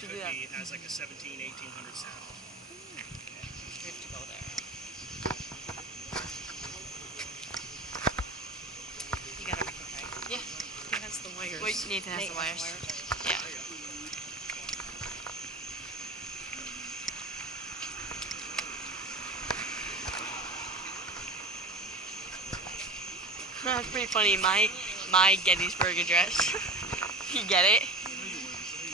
Could be, it has like a 1800 saddle. We have to go there. You got everything right? Yeah. He has the wires. Wait, Nathan has the wires. Yeah. That's pretty funny. My Gettysburg address. You get it?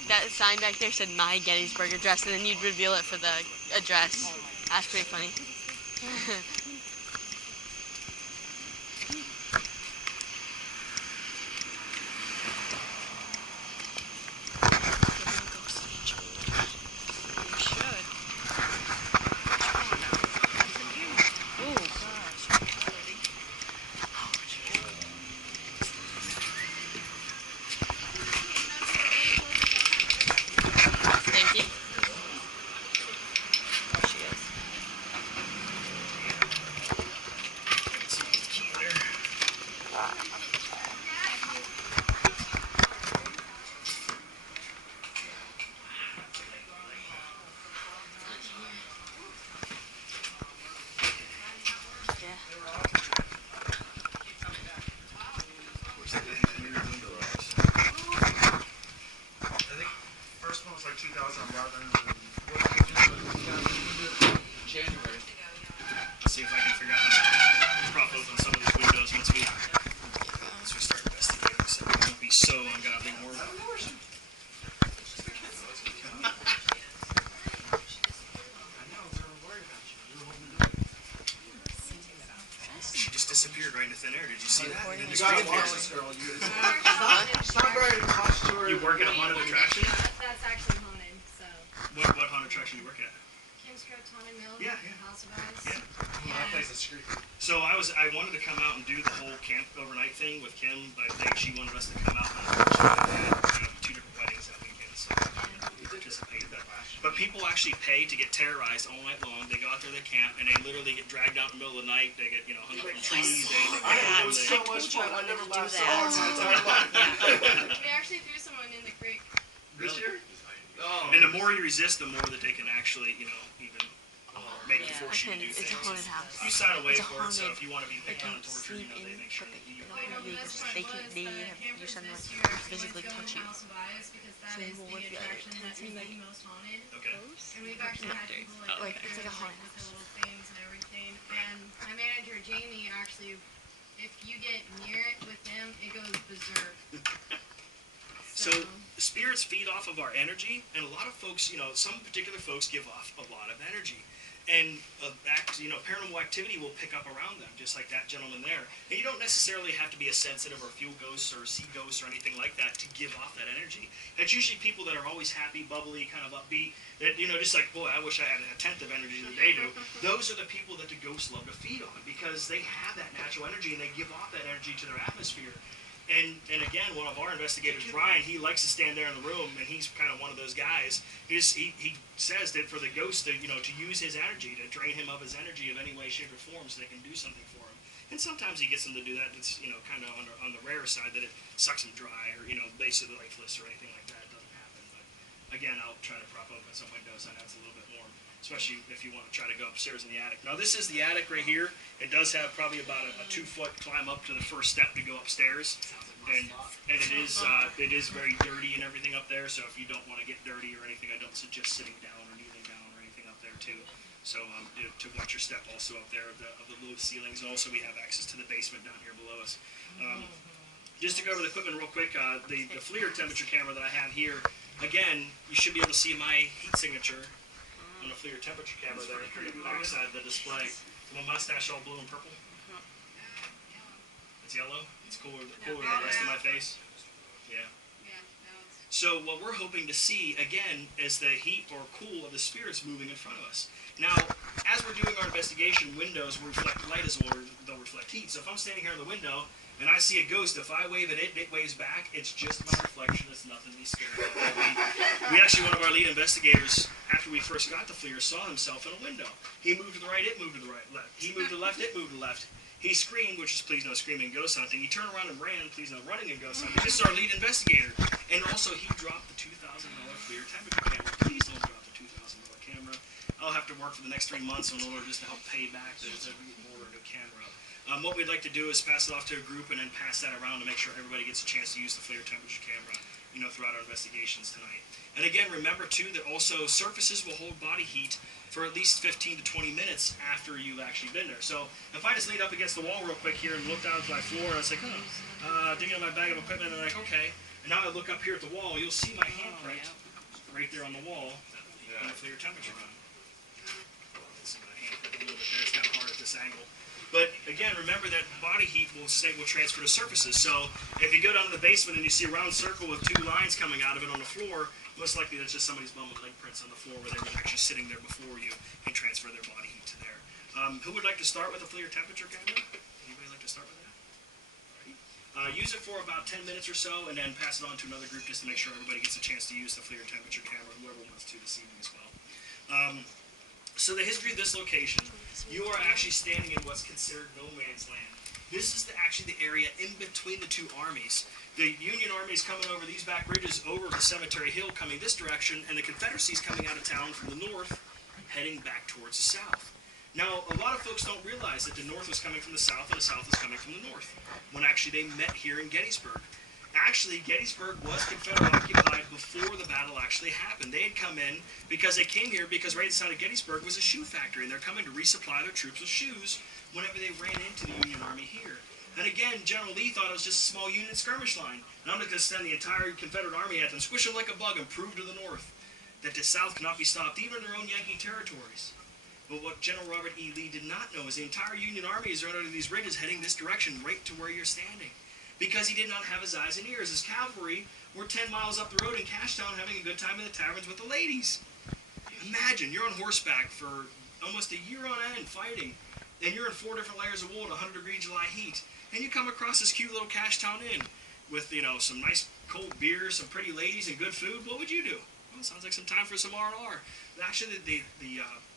That sign back there said my Gettysburg address, and then you'd reveal it for the address. That's pretty funny. Thank you. There she is. First one was like 2011. January. Let's see if I can figure out how to prop open some of these windows once we start investigating, so it won't be so ungodly warm. She just disappeared right into thin air. Did you see that? You gotta watch this girl. It's not very much to her. You work at a haunted attraction? That's actually haunted, so. What haunted attraction do you work at? Kim's Crypt Haunted Mill. Yeah, yeah. House of Eyes. Yeah. That place is creepy. So I wanted to come out and do the whole camp overnight thing with Kim, but I think she wanted us to come out, and unfortunately we had 2 different weddings that weekend, so we participated. But people actually pay to get terrorized all night long. They go out there, they camp, and they literally get dragged out in the middle of the night. They get hung up from trees. It was so much fun. I never laughed so hard in my entire life. We actually threw someone in the creek. This year? Oh. And the more you resist, the more that they can actually, even make you force you to do It's a things. haunted house. You sign away It's a for it, so haunted- if you want to be They picked on can and tortured, sleep they in, make sure but that you they have you send them physically touch you. House of Eyes because that So is will the work together. attraction that is the most haunted. Okay. And we've actually had people Like, go it's like a through, haunted with house. the little things and everything. And my manager Jamie actually, if you get near it with him, it goes berserk. So spirits feed off of our energy, and a lot of folks, some particular folks give off a lot of energy. And paranormal activity will pick up around them, just like that gentleman there. And you don't necessarily have to be a sensitive or feel ghosts or see ghosts or anything like that to give off that energy. It's usually people that are always happy, bubbly, kind of upbeat, that, just like, boy, I wish I had a tenth of energy that they do. Those are the people that the ghosts love to feed on because they have that natural energy and they give off that energy to their atmosphere. And again, one of our investigators, Brian, he likes to stand there in the room, and he's kind of one of those guys. He says that for the ghost to use his energy, to drain him of his energy of any way, shape, or form, so they can do something for him. And sometimes he gets them to do that. It's kind of on the rare side that it sucks them dry, or basically lifeless or anything like that. It doesn't happen. But again, I'll try to prop open some windows. I know it's a little bit warm, especially if you want to try to go upstairs in the attic. Now this is the attic right here. It does have probably about a 2-foot climb up to the first step to go upstairs, and it is very dirty and everything up there. So if you don't want to get dirty or anything, I don't suggest sitting down or kneeling down or anything up there too. So to watch your step also up there of the low ceilings, and also we have access to the basement down here below us. Just to go over the equipment real quick, the FLIR temperature camera that I have here, again, you should be able to see my heat signature on the FLIR temperature camera there on the back side of the display. My mustache all blue and purple. It's yellow. It's cooler than the rest of my face. Yeah. So what we're hoping to see, again, is the heat or cool of the spirits moving in front of us. Now, as we're doing our investigation, windows will reflect light as well, they'll reflect heat. So if I'm standing here in the window and I see a ghost, if I wave at it, it waves back. It's just my reflection. It's nothing to be scared of. We actually, one of our lead investigators, after we first got the FLIR, saw himself in a window. He moved to the right, it moved to the right, left. He moved to the left, it moved to the left. He screamed, which is please no screaming, ghost hunting. He turned around and ran, please no running and ghost hunting. This is our lead investigator. And also, he dropped the $2,000 FLIR temperature camera. Please don't drop the $2,000 camera. I'll have to work for the next 3 months in order just to help pay back the order of the camera. What we'd like to do is pass it off to a group and then pass that around to make sure everybody gets a chance to use the FLIR temperature camera, throughout our investigations tonight. And again, remember too that also surfaces will hold body heat for at least 15 to 20 minutes after you've actually been there. So if I just leaned up against the wall real quick here and looked down at my floor, and I was like, digging in my bag of equipment, and I'm like, okay. And now I look up here at the wall, you'll see my handprint right there on the wall, on the FLIR temperature gun. See my handprint a little bit there, it's kind of hard at this angle. But again, remember that body heat will transfer to surfaces. So if you go down to the basement and you see a round circle with 2 lines coming out of it on the floor, most likely that's just somebody's bum with leg prints on the floor where they were actually sitting there before you and transfer their body heat to there. Who would like to start with a FLIR temperature camera? Anybody like to start with that? Alrighty. Use it for about 10 minutes or so and then pass it on to another group just to make sure everybody gets a chance to use the FLIR temperature camera, whoever wants to this evening as well. So the history of this location, you are actually standing in what's considered no man's land. This is actually the area in between the 2 armies. The Union Army is coming over these back ridges over the Cemetery Hill coming this direction, and the Confederacy is coming out of town from the north, heading back towards the south. Now, a lot of folks don't realize that the north was coming from the south and the south was coming from the north, when actually they met here in Gettysburg. Actually, Gettysburg was Confederate occupied before the battle actually happened. They had come in because they came here because right inside of Gettysburg was a shoe factory, and they're coming to resupply their troops with shoes whenever they ran into the Union Army here. And again, General Lee thought it was just a small Union skirmish line. And I'm going to send the entire Confederate Army at them, squish them like a bug, and prove to the North that the South cannot be stopped, even in their own Yankee territories. But what General Robert E. Lee did not know is the entire Union Army is right under these ridges heading this direction, right to where you're standing. Because he did not have his eyes and ears. His cavalry were 10 miles up the road in Cashtown having a good time in the taverns with the ladies. Imagine, you're on horseback for almost a year on end fighting, and you're in 4 different layers of wool at 100-degree July heat, and you come across this cute little Cashtown Inn with, some nice cold beer, some pretty ladies, and good food. What would you do? Well, it sounds like some time for some R&R. But actually, the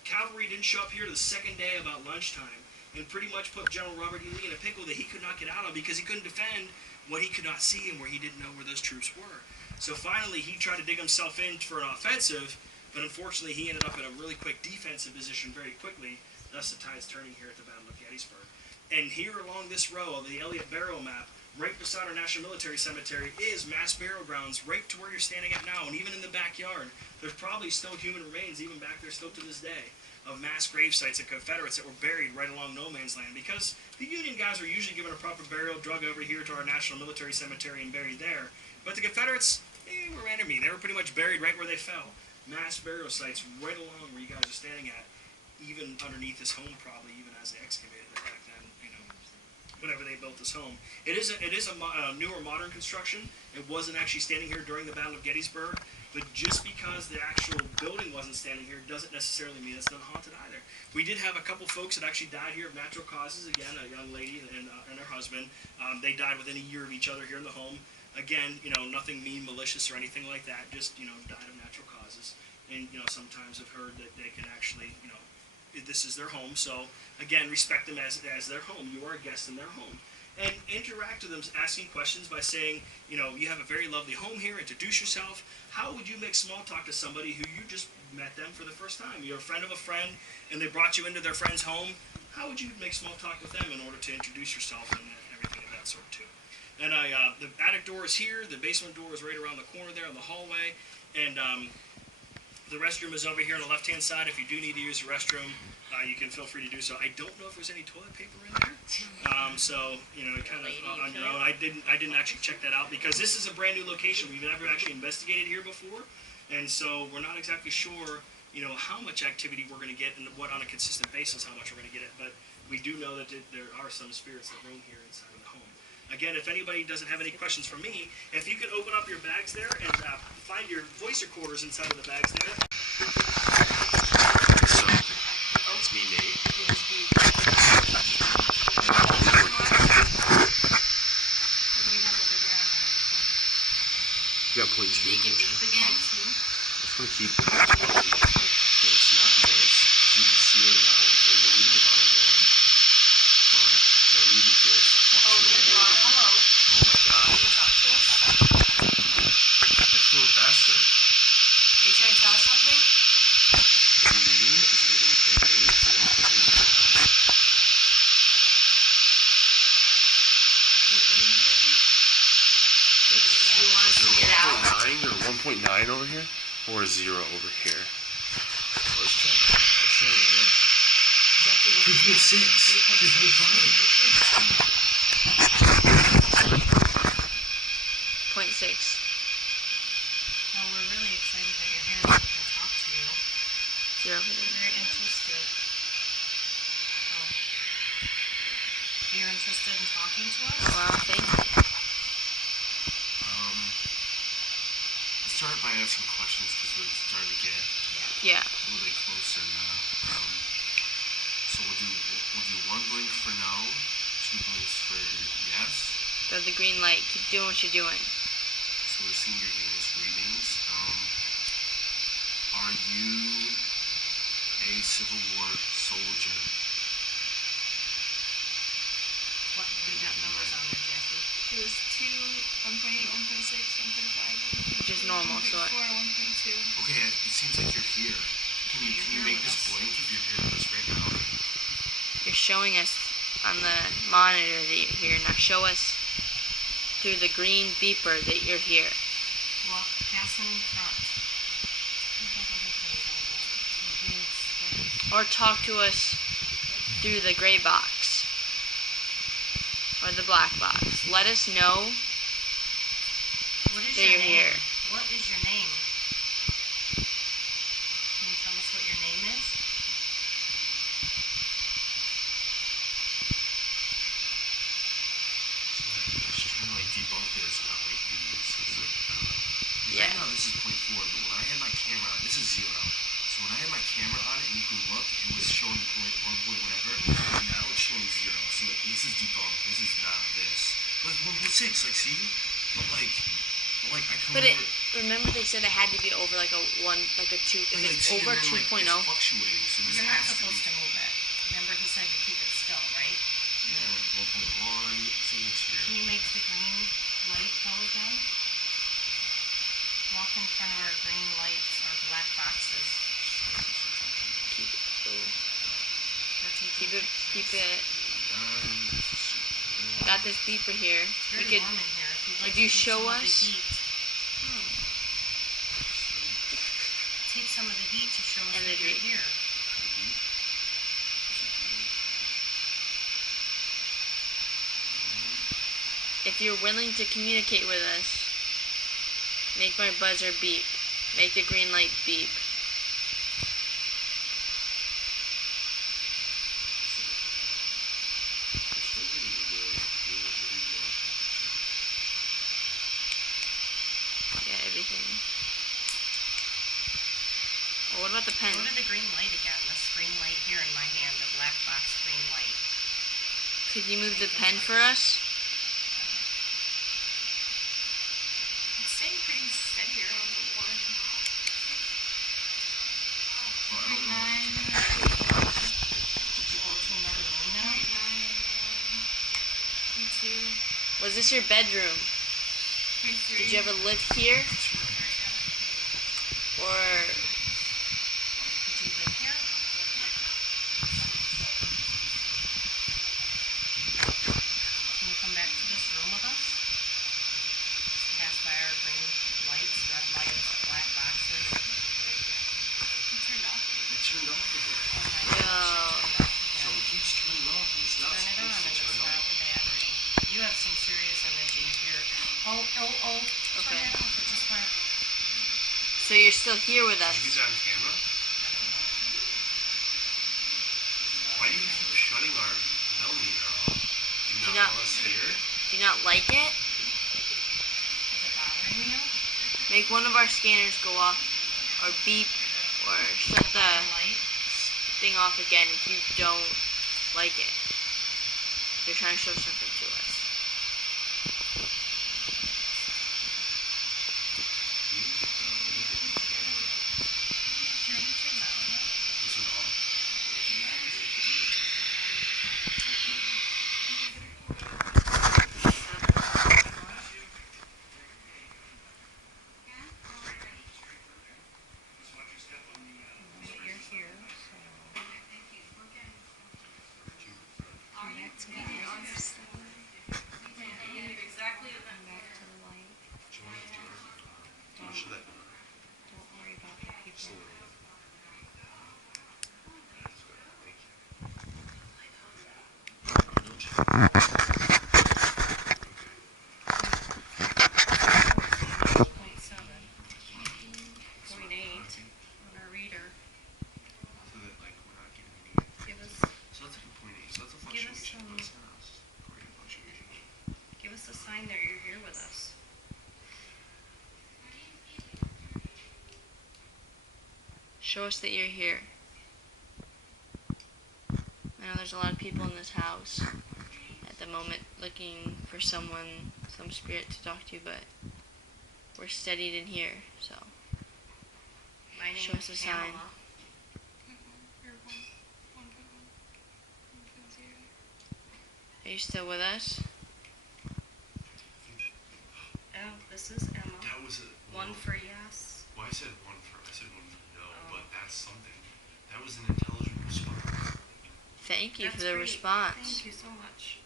cavalry didn't show up here to the second day about lunchtime, and pretty much put General Robert E. Lee in a pickle that he could not get out of because he couldn't defend what he could not see and where he didn't know where those troops were. So finally, he tried to dig himself in for an offensive, but unfortunately, he ended up in a really quick defensive position very quickly, thus the tide's turning here at the Battle of Gettysburg. And here along this row of the Elliott Barrow map, right beside our National Military Cemetery, is mass burial grounds right to where you're standing at now, and even in the backyard, there's probably still human remains, even back there still to this day, of mass grave sites of Confederates that were buried right along no man's land, because the Union guys were usually given a proper burial, drug over here to our National Military Cemetery and buried there. But the Confederates, they were enemy. They were pretty much buried right where they fell. Mass burial sites right along where you guys are standing at, even underneath this home probably, even as they excavated it back then, whenever they built this home. It is a newer modern construction. It wasn't actually standing here during the Battle of Gettysburg. But just because the actual building wasn't standing here doesn't necessarily mean it's not haunted either. We did have a couple folks that actually died here of natural causes. Again, a young lady and her husband. They died within a year of each other here in the home. Again, nothing mean, malicious, or anything like that. Just, died of natural causes. And, sometimes I've heard that they can actually, this is their home. So, again, respect them as their home. You are a guest in their home. And interact with them, asking questions by saying, you have a very lovely home here, introduce yourself. How would you make small talk to somebody who you just met them for the first time? You're a friend of a friend, and they brought you into their friend's home. How would you make small talk with them in order to introduce yourself and everything of that sort, too? And the attic door is here. The basement door is right around the corner there in the hallway. And the restroom is over here on the left-hand side. If you do need to use the restroom, you can feel free to do so. I don't know if there's any toilet paper in there, so kind of on your own. I didn't actually check that out because this is a brand new location. We've never actually investigated here before, and so we're not exactly sure, how much activity we're going to get and what on a consistent basis how much we're going to get it. But we do know that there are some spirits that roam here inside of the home. Again, if anybody doesn't have any questions for me, if you could open up your bags there and find your voice recorders inside of the bags there. It's me, Nate. You got point 2. Make it deep again. I just want to keep but it's not this. You can see it now. We're reading about a worm. Alright, so I leave it here. Oh, there you are. Hello. Oh my god. Can you talk to us? That's a little faster. 0.9 over here or a 0 over here? Let's try there. 3.6. 0.6. Well, we're really excited that you're here and we can talk to you. 0. We're very interested. Oh. Are you interested in talking to us? Well, thank you. Let's start by asking questions because we're starting to get Yeah. a little bit closer now. So we'll do 1 blink for no, 2 blinks for yes. Got the green light. Keep doing what you're doing. So we're seeing you're giving us readings. Are you a Civil War soldier? What? We got numbers on there, Jackie. It was 2, 1.8, 1.6, 1.5, Which is normal, so 1.4, 1.2. Okay, it seems like you're here. Can you make this blink if you're here with us right now? you're showing us on the monitor that you're here. Now show us through the green beeper that you're here. Walk past in front. Or talk to us through the gray box. Or the black box. Let us know What is that your you're name? here. What is your name? Can you tell us what your name is? Just trying to like debunk that it's not like these. Cause like, I don't know. Yeah. Right now this is 0.4, but when I had my camera on, this is 0. So when I had my camera on it and you could look, it was showing 1 point whatever. And now it's showing 0. So this is debunked. This is not this. But 1.6, like see? But like I come But over. remember they said it had to be over like a 1, like a 2. If like, it's see, over and then, 2.0. It's fluctuating, so this You're not has supposed to move it. Remember he said to keep it still, right? Yeah, 1.1, something's here. Can you make the green light go again? Walk in front of our green lights, our black boxes. We're taking Keep pictures. it. Got this beeper here. It's We very could. warm in here. If If you'd like you to take show some of the us- heat. Take some of the heat to show us that Energy. you're here. If you're willing to communicate with us, make my buzzer beep. Make the green light beep. Yeah, everything. Well, what about the pen? Go to the green light again. This green light here in my hand, the black box green light. Could you move the pen for us? It's staying pretty steady around the 1. Well, I don't know. 0.9, Did you go to another room now? 0.9, 0.2, Was this your bedroom? 0.3. Did you ever live here? Or Did you live here? Can you come back to this room with us? Pass by our green lights, red lights, black boxes. It turned off. It turned off again. Oh my Yo. gosh, it turned off So again. it keeps turning off, and it's not Turn it on supposed and to it's turn not off. the battery. You have some serious energy here. Oh. Okay. Turn it off. It just went. so you're still here with Did us? you get that on camera? I don't know. Why do you keep shutting our millimeter off? Do you Do not not- want us here? Do you not like it? Is it bothering you? Make one of our scanners go off, or beep, or shut the Light? thing off again if you don't like it. You're trying to show something to us. You can get the camera. Is it off? You're here, so. Come back to the house. On our reader. So that like we're not getting any. Give us So that's like a 0.8. So that's a Give us fluctuation. some- But it's not a great fluctuation. give us a sign that you're here with us. Show us that you're here. I know there's a lot of people in this house at the moment looking for someone, some spirit to talk to, but we're steadied in here, so My name Show is us a sign. Pamela. are you still with us? Oh, this is Emma. That was a. One for yes. Well, I said one for no, Oh. but that's something. That was an intelligent response. Thank you That's for the great. response. Thank you so much.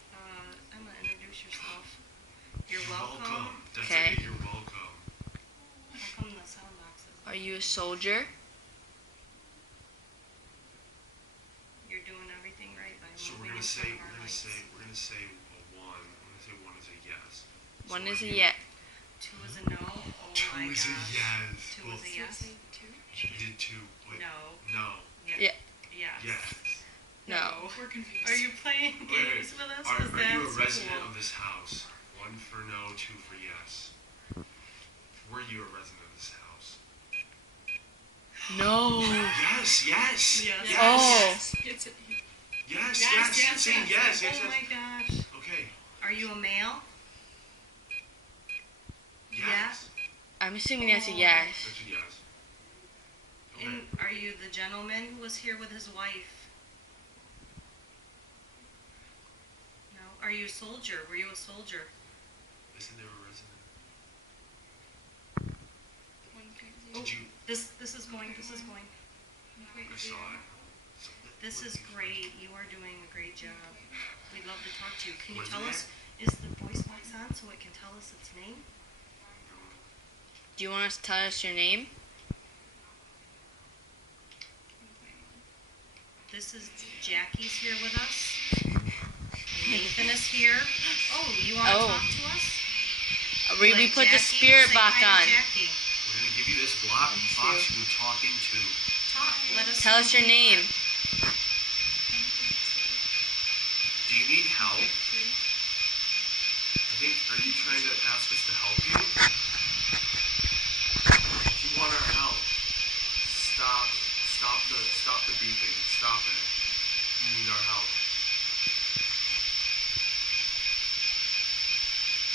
Emma, introduce yourself. You're welcome. welcome. That's Okay. it. You're welcome. How come the sound box is? Are you a soldier? You're doing everything right by So moving we're in gonna say front of our lights. we're gonna say a one. We're gonna say one is a yes. So One is a you- yes. Two is a no. Oh Two my is a gosh. yes. Two Well, is a yes. She did two. Wait. No. No. Yes. Yes. No. We're confused. Are you playing Wait, games with us? Are 'Cause you a that's resident cool. of this house? One for no, two for yes. Were you a resident of this house? No. Yes. Yes. Yes. Yes. Oh. It's a, Yes. Yes, Yes. yes, Saying yes. Yes. Oh my Yes. gosh. Okay. Are you a male? Yes. I'm assuming that's a Oh. yes. That's a yes. Okay. And are you the gentleman who was here with his wife? No. Are you a soldier? Were you a soldier? Isn't there a resident? 1.0. Did you? This is going. This is going. I saw it. So This is great. You are doing a great job. We'd love to talk to you. Can you What's tell your us, is the voice box on so it can tell us its name? Do you want us to tell us your name? This is Jackie's here with us. Nathan is here. Oh, you want to Oh. talk to us? We Like put the Jackie? spirit Say box hi to on. Jackie. We're gonna give you this box you're talking to. Talk. Let us Tell know us your who you name. are. Do you need help? I think. Are you trying to ask us to help you? If you want our help, stop the beeping. Stop it. You need our help.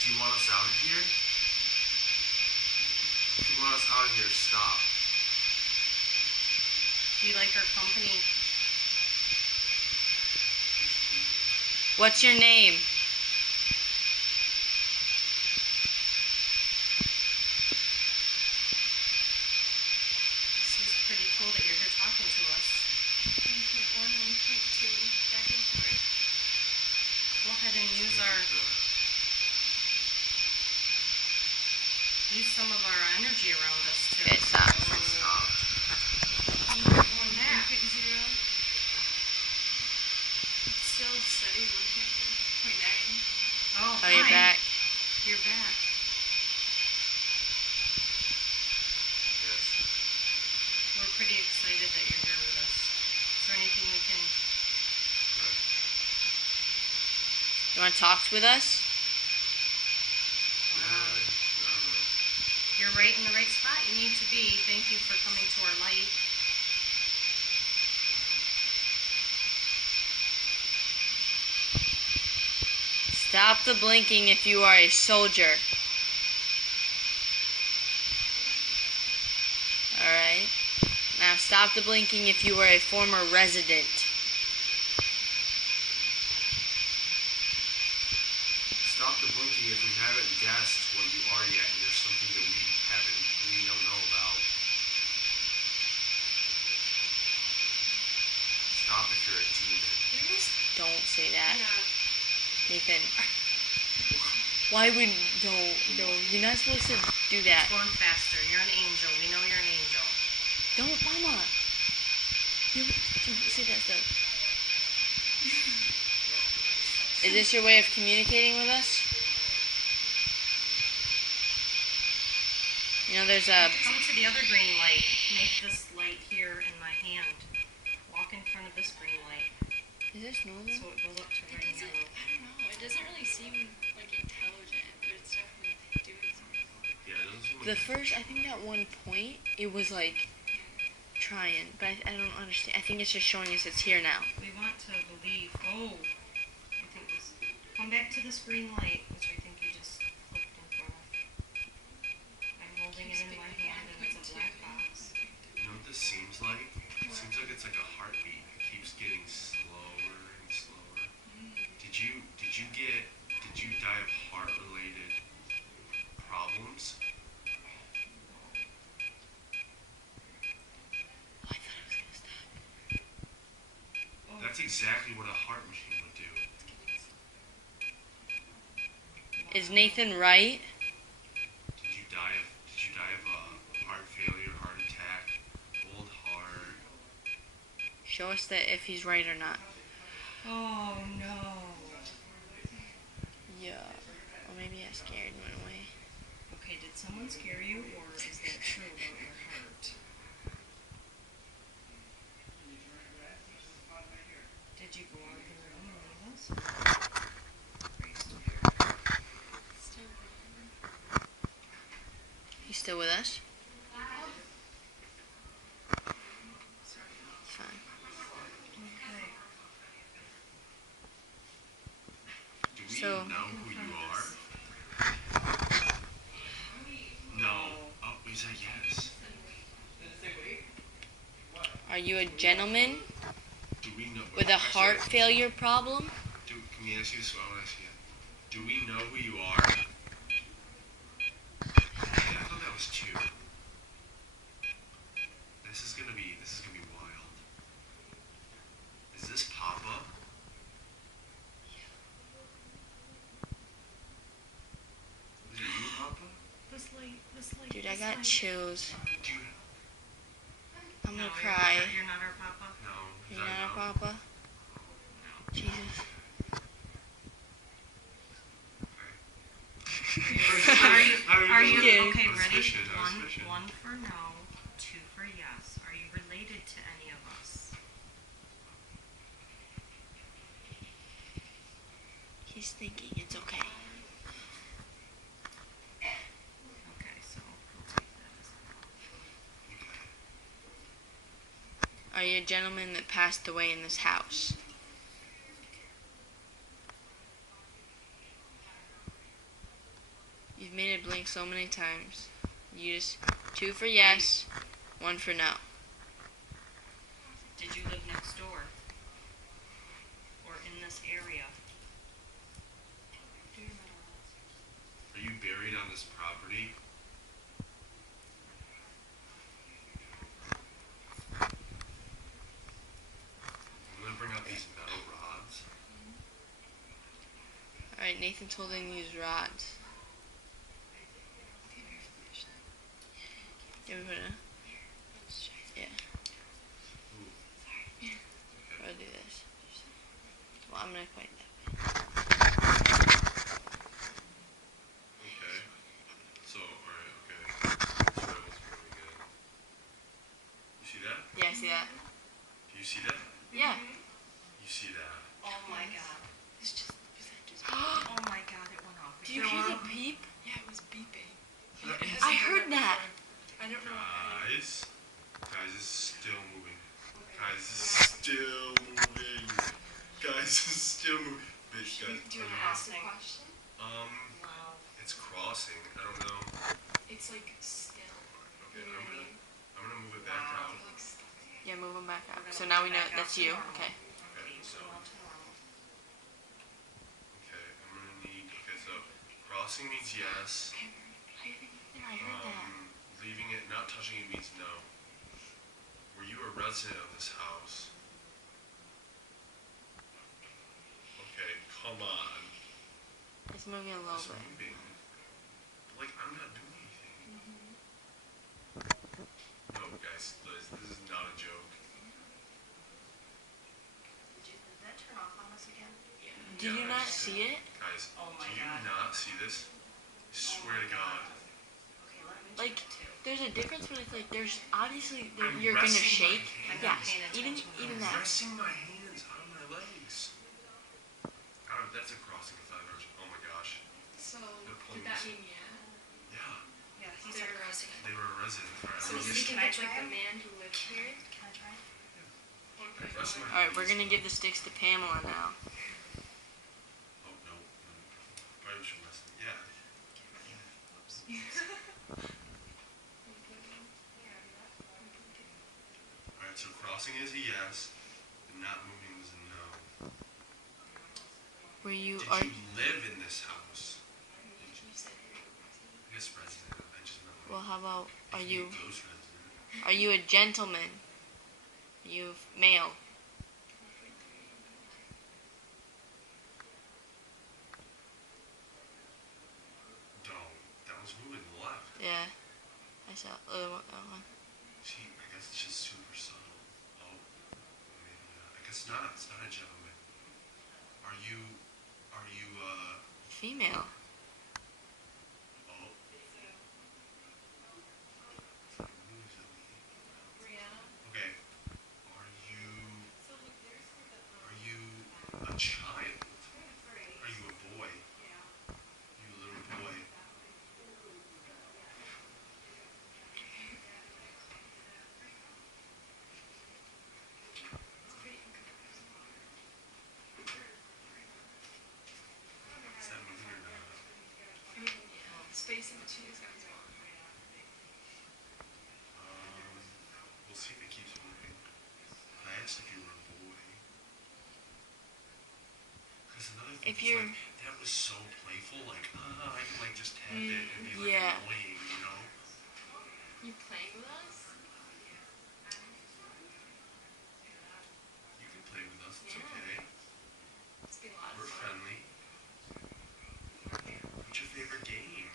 Do you want us out of here? If you want us out of here, stop. Do you like our company? What's your name? This is pretty cool that you're here talking to us. 1.1, 1.2, Gettysburg. Go ahead and use some of our energy around us too. Okay, stop. Stop. 1.1, 1.0. It's still steady, 1.9. Oh, Oh, you're hi. back. You're back. Yes. We're pretty excited that you're here with us. Is there anything we can? Okay. You want to talk with us? I don't know. You're right in the right spot you need to be. Thank you for coming to our light. Stop the blinking if you are a soldier. Alright. Now stop the blinking if you are a former resident. Stop the blinking if we haven't guessed what you are yet, and there's something that we don't know about. Stop if you're a demon. Don't say that. Yeah. Nathan. Why would... No, you're not supposed to do that. Going faster. You're an angel. We know you're an angel. Don't, Mama. Don't say that stuff. Is this your way of communicating with us? You know, there's a... Come to the other green light. Make this light here in my hand. Walk in front of this green light. Is this normal? So it goes up to red and yellow. I don't know. It doesn't really seem like intelligent, but it's definitely doing something. Yeah, it doesn't seem The like. first, I think at one point, it was like trying, but I don't understand. I think it's just showing us it's here now. We want to believe. Oh, I think this. Come back to this green light, which I think you just clicked in front of. I'm holding it in my hand, and it's a black box. You know what this seems like? It seems like it's like a heartbeat. It keeps getting slower and slower. Did you die of heart-related problems? Oh, I thought it was gonna stop. Oh, That's exactly what a heart machine would do. Is Nathan right? Did you die of heart failure, heart attack, old heart? Show us that if he's right or not. oh no. Yeah. Or maybe I scared and went away. Okay, did someone scare you, or is that true about your heart? Did you go out of the room and leave us? Are you still here? He's still with us? It's fine. Okay. Do we So- know who you are? No. Oh, we said yes. Are you a gentleman Do we know? with a actually, heart failure problem? Can we ask you this? I want to ask you. Do we know who you are? Yeah, I thought that was two. This is gonna be wild. Is this Papa? Is it you, Papa? This light. Dude, I got chills. Dude, I'm gonna No, cry. You're not our papa. no. You're not a papa? Jesus. Are you Okay. okay? I was Ready? fishing, I was fishing. One for no, two for yes. Are you related to any of us? He's thinking it's okay. Okay, so we'll take that as Are you a gentleman that passed away in this house? You've made it blink so many times. You just two for yes, one for no. Did you live next door? Or in this area? Are you buried on this property? I'm gonna bring out these metal rods. Alright, Nathan's holding these rods. Yeah, we put it. Yeah. Ooh. I'll do this. Well, I'm gonna point that. Okay. So, alright, okay. This rail's going in. You see that? Yeah, I see that. Do you see that? Yeah. You see that? Oh my god. Oh Oh my god, it went off. Do you hear the peep? yeah, it was beeping. I heard that. I don't know. Guys, it's still moving. Guys, it's still moving. Guys, it's still moving. Bitch, guys. Do you want to ask a question? Wow. It's crossing. I don't know. It's like still. Okay, You know what I mean? I'm gonna move it back out. It's like stuck. Yeah, move them back up. So now we know that's you. Okay. Okay, so. Okay, I'm gonna need. Okay, so crossing means yes. How do you think there? I heard that. Leaving it, not touching it means no. Were you a resident of this house? Okay, come on. It's moving a little It's bit. moving. Like, I'm not doing anything. No, guys, this is not a joke. Did that turn off on us again? Do Did you not see it? Guys, Oh my do you God. not see this? I swear to God. Okay, let me Like, check it too. there's a difference when it's like, there's obviously, I'm you're gonna resting my shake. hands. Yeah, paying even attention. that. Resting my hands on my legs. That's a crossing of 5 hours. Oh my gosh. So, They're did that ponies. mean yeah? Yeah, Yeah, he said crossing. they were a resident. Alright, So I'm is gonna he Can I like try the him? man who lives here? Can I try? rest my Alright, we're hands. gonna give the sticks to Pamela now. Oh no, no. Probably should rest them. Yeah. Alright, so crossing is a yes, and not moving was a no. Were you, Did are, you live in this house? I guess resident. I just meant like. well, how about, If are you you, need ghost resident. are you a gentleman? Are you male? Don't. That was moving left. Yeah, I saw other one. See, I guess it's just super subtle. Oh, maybe not. I guess not. It's not a gentleman. Are you, Female. oh. Okay. Are you a child? Are you a boy? You a little boy? Is that moving or not? Space in between is kind of long. We'll see if it keeps moving. I asked if you were a boy. Because another thing If is you're- like, that was so playful, like, I can like just tap it and be like yeah. annoying, you know? You playing with us? You can play with us, it's Yeah. okay. It's been a lot We're of fun. friendly. What's your favorite game?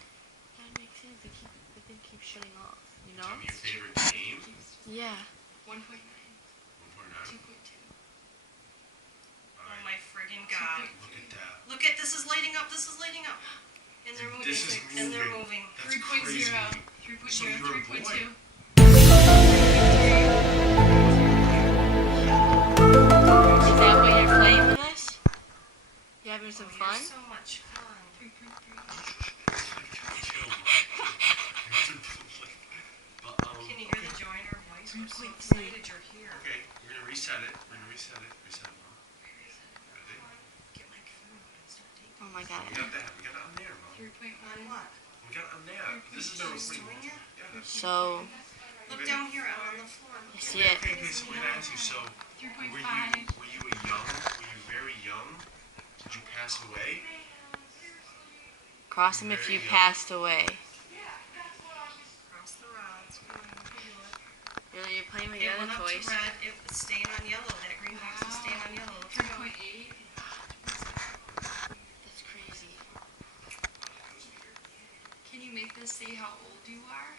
That makes sense. The thing keeps shutting off. You know? Tell me your favorite game. Yeah. 1.9, 1.9. 2.2. Oh Alright, my friggin' God. look at that. Look at this is lighting up. This is lighting up. And they're moving. This is And they're moving. moving. That's 3.0, crazy. 3.0, So you're a boy. 3.2. Is that why you're playing with us? You having some You're fun? so much fun. 3.3. Can you hear the joiner voice? We're so 3.3. excited you're here. Okay, we're gonna reset it. Reset it, Mom. Ready? Get my phone and start taking. Oh my god. We got that. We got it on there, Mom. 3.1. On what? We got it on there. This is the She's doing it? Yeah. So, Look down here out on the floor. I Look see at it. Okay, so we're gonna ask you. So, 3.5. were you a young? Were you very young? Did you pass away? Cross him if you passed away. Cross the rods. Go ahead, do it. Really, you're playing with It your went other up to toys. red. It's staying on yellow. That green box is staying on yellow. Let's go. 3.8. That's crazy. Can you make this say how old you are?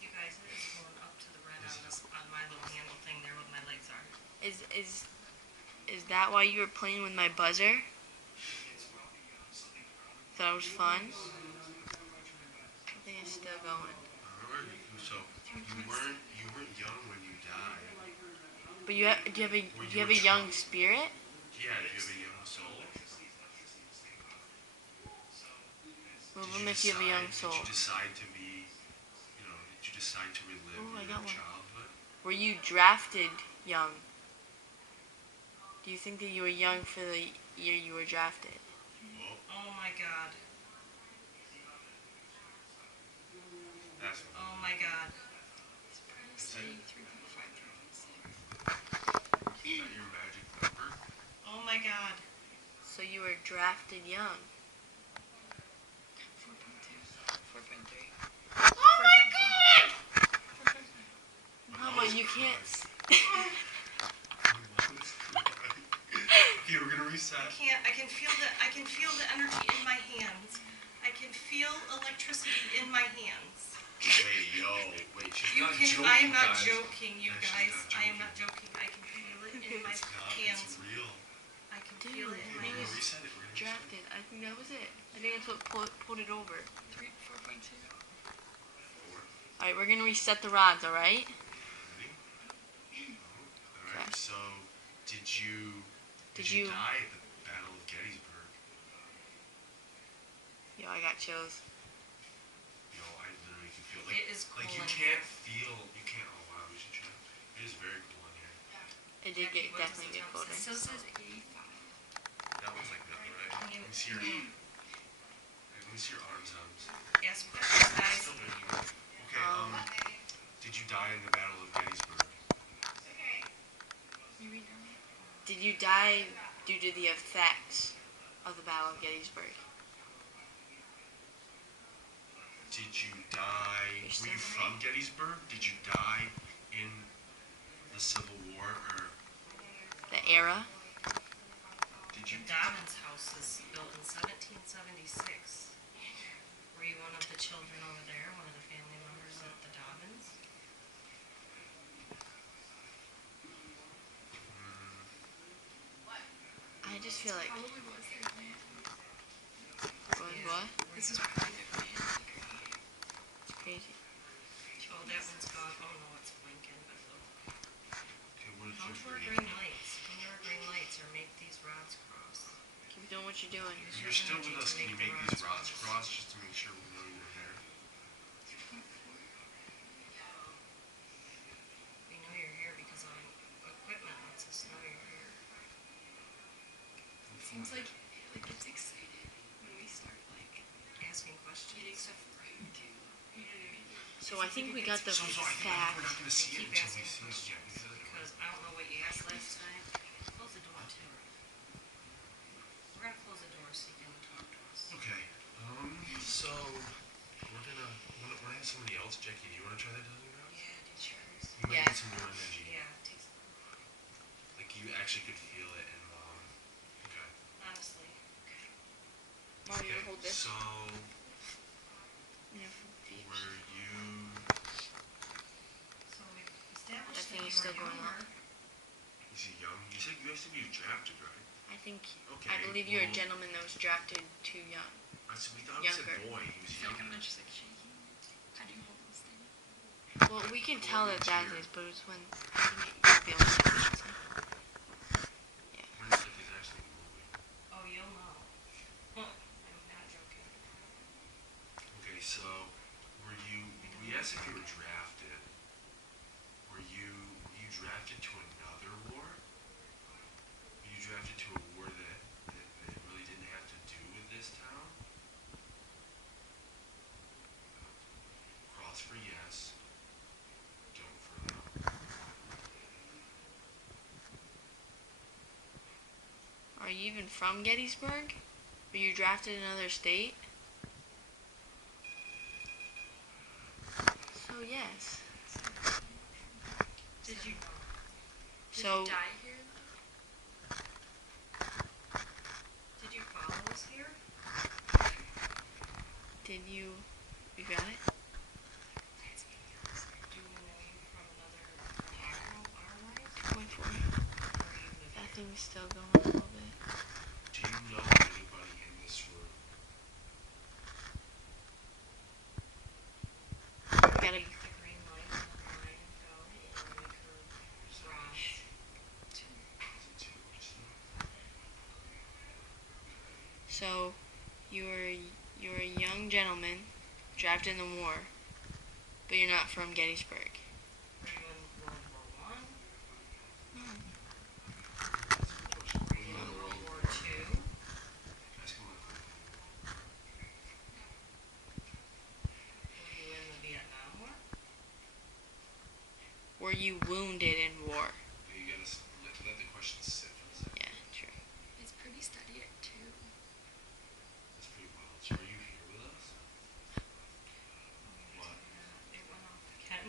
You guys, it is going up to the red on my little handle thing there where my legs are. Is that why you were playing with my buzzer? That was fun. I think it's still going. So you weren't young when you died. But do you have a young spirit? Yeah. Do you have a young soul? Move him if you have a young soul. Did you decide to be? Did you decide to relive Ooh, I your got one. childhood? Were you drafted young? Do you think that you were young for the year you were drafted? Well, Oh my God. that's Oh my God. It's probably say 3.5, 3.6. not your magic number. Oh my God. So you were drafted young. 4.2. 4.3. Oh my God. Mama, you can't. Okay, we're gonna reset. I can feel the energy in my hands. I can feel electricity in my hands. Wait, she's You not can. joking, I am not guys. joking, you Yeah, she's guys. not I am not joking. I can feel it. in my It's not. hands. It's real. I can Dude, feel it in my it was hands. Reset it. We're gonna reset it. drafted. I think that was it. I think that's what pulled it over. 4.2. Alright, we're gonna reset the rods, alright? Ready? Alright, so did you die at the Battle of Gettysburg? Yo, I got chills. Yo, I literally can feel It is cool like you in can't here. feel you can't oh wow, we should check. It is very cool in here. It did Jackie, what does definitely the get temp colder. say? So it says 85. That looks like nothing, right? Can you- Let me see your can you let me see your arms. ask questions, guys? Okay, did you die in the Battle of Gettysburg? You read on it? Did you die due to the effects of the Battle of Gettysburg? Did you die? You're Were still you from Gettysburg? Did you die in the Civil War, or The era? did you? The Dobbins house is built in 1776. Were you one of the children over there? One of the family members of the Dobbins? I just feel like Probably was their land. what? This is private land. It's crazy. Oh, that one's gone. Oh no, it's Lincoln. But look, Okay, what is come your to our green? green lights. Come to our green lights, or make these rods cross. Keep doing what you're doing. Use You're your still energy with us. to Can you the make these rods cross just to make sure we know you're here? 3.4. We know you're here because our equipment lets us know you're here. Seems like it gets excited when we start like Asking questions. getting stuff right too. You know what I mean? So I think we got the So I think we're not facts. gonna see it Keep until we asking see it. questions because I don't know what you asked last time. Close the door too. We're gonna close the door so you can talk to us. Okay. So we're gonna have somebody else. Jackie, do you want to try that dozen rounds? Yeah, do yours. You might Yeah. get some new energy. Yeah, it takes Like you actually could feel it, and okay. honestly. Mom, you wanna hold this? So Yeah. were you? So we established That thing that is you still were going younger. Is he young? You said you guys said you were drafted, right? I think Okay. I believe you're a well, gentleman that was drafted too young. We thought he was Younger. a boy. He was I feel like I'm younger. not just like shaking. How do you hold this thing? Well, we can Pull tell it that that into is, but it's when I think you'll be able to tell, I should say. When it's like he's actually moving. Oh, you'll know. I'm not joking. Okay, so we asked if you were drafted. Were you drafted to another war? Were you drafted to a war that really didn't have to do with this town? Cross for yes. Don't for no. Are you even from Gettysburg? Were you drafted in another state? So yes. Did you So die here though? Did you follow us here? did you got it? Do we know you from our lives? Going for it. Or you live That here? thing's still going a little bit. Do you know anybody in this room? We gotta Make the green light and let the line go, or make her rods. Is it two? Just no? So you're a young gentleman drafted in the war, but you're not from Gettysburg. Were you in World War One? Were you in the World world? War Two? Ask him a quick Were you in the Vietnam War? Were you wounded in war? You gotta let the question sit for a second. Yeah, true. It's pretty steady at 2. That's pretty wild. So are you here with us? What? It went off again.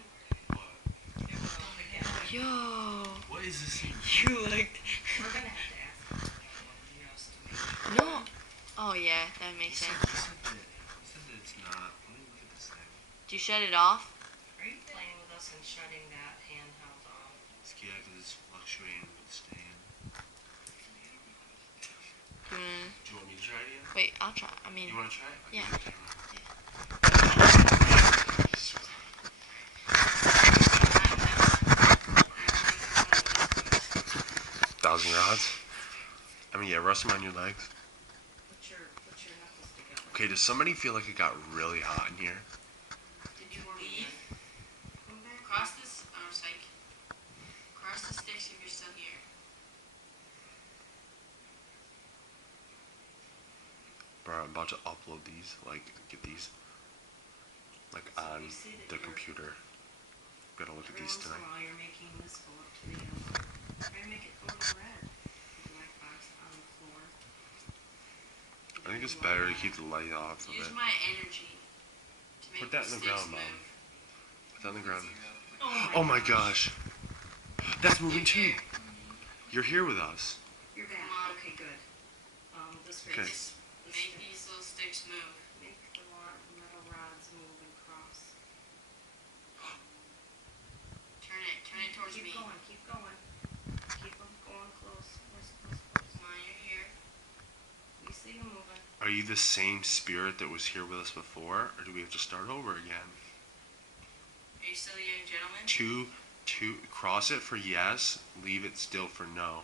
What? It went off again. Yo, What is this thing? you looked. We're gonna have to ask them just to make sure. No. Oh yeah, that makes You sense. said that it's not. Let me look at this thing. Did you shut it off? Are you playing with us and shutting that handheld off? This Yeah, because it's fluctuating with staying. Hmm. Do you want me to try it again? Wait, I'll try. I mean, You want to try it? I'll yeah. give you the camera. Thousand rods? I mean, yeah, rest them on your legs. Put your knuckles together. Okay, does somebody feel like it got really hot in here? Did you leave? Come back. Cross this. Oh, psych. Cross the sticks if you're still here. Bro, I'm about to upload these, like, get these, like, on the computer. Gotta look at Every these once in a tonight. while you're making this go up to the yellow. Try to make it go to red. The black box on the floor. I think it's better to keep the light off of Use it. my energy to make Put that in the sticks ground, move. Mom. Put that in the ground. Oh Oh my gosh. That's moving too. Here. You're here with us. You're back. Come on. Okay, good. This way. Okay. Just make these little sticks move. Make the metal rods move and cross. Turn it towards Keep me. going, keep going. Keep them going close, close, close, close. Come on, you're here. We see them moving. Are you the same spirit that was here with us before, or do we have to start over again? Are you still a young gentleman? Two, cross it for yes, leave it still for no.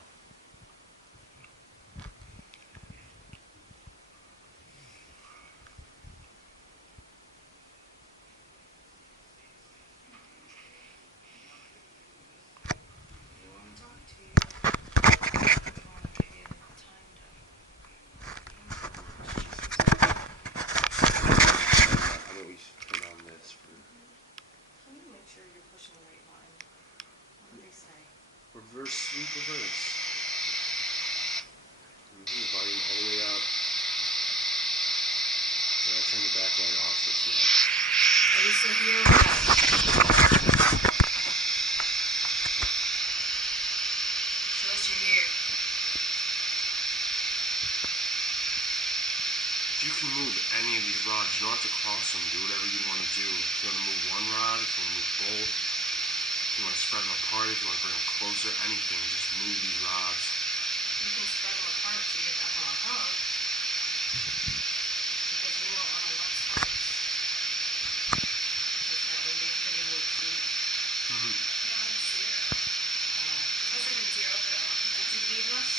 They want to talk to you. They want to give you time to answer questions. How about we turn on this for Can you make sure you're pushing the right line? What do they say? reverse sweep reverse. Volume all the way up. Yeah, I turned the backlight off so it's not. Are you still here with us? Show us you're here. You can move any of these rods. You don't have to cross them. Do whatever you want to do. If you want to move one rod, if you want to move both, if you want to spread them apart, if you want to bring them closer, anything, just move these rods. You can spread them apart to give them a hug. Because we know on the left side, because that would make pretty neat feet. No, it's zero. I was like a zero for that one. Did you leave us?